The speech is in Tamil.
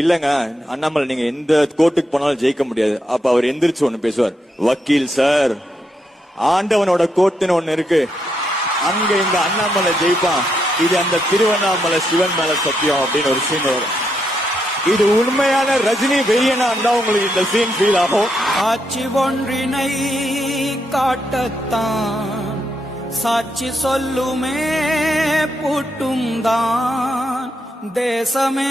இல்லங்க அண்ணாமலை நீங்க எந்த கோர்ட்டுக்கு போனாலும் ஜெயிக்க முடியாது. அப்ப அவர் எந்திரிச்சு ஒண்ணு பேசுவார், வக்கீல் சார் ஆண்டவனோட கோர்ட்டுன்னு ஒண்ணு இருக்கு, அங்க இந்த அண்ணாமலை ஜெயிப்பான், இது அந்த திருவண்ணாமலை சிவன் மேல சத்தியம் அப்படின்னு ஒரு சீன் வரும். இது உண்மையான ரஜினி வெறியனா இருந்தா உங்களுக்கு இந்த சீன் ஃபீல் ஆகும். ஆட்சி ஒன்றினை காட்டத்தான் சாட்சி சொல்லுமே பூட்டும் தான் தேசமே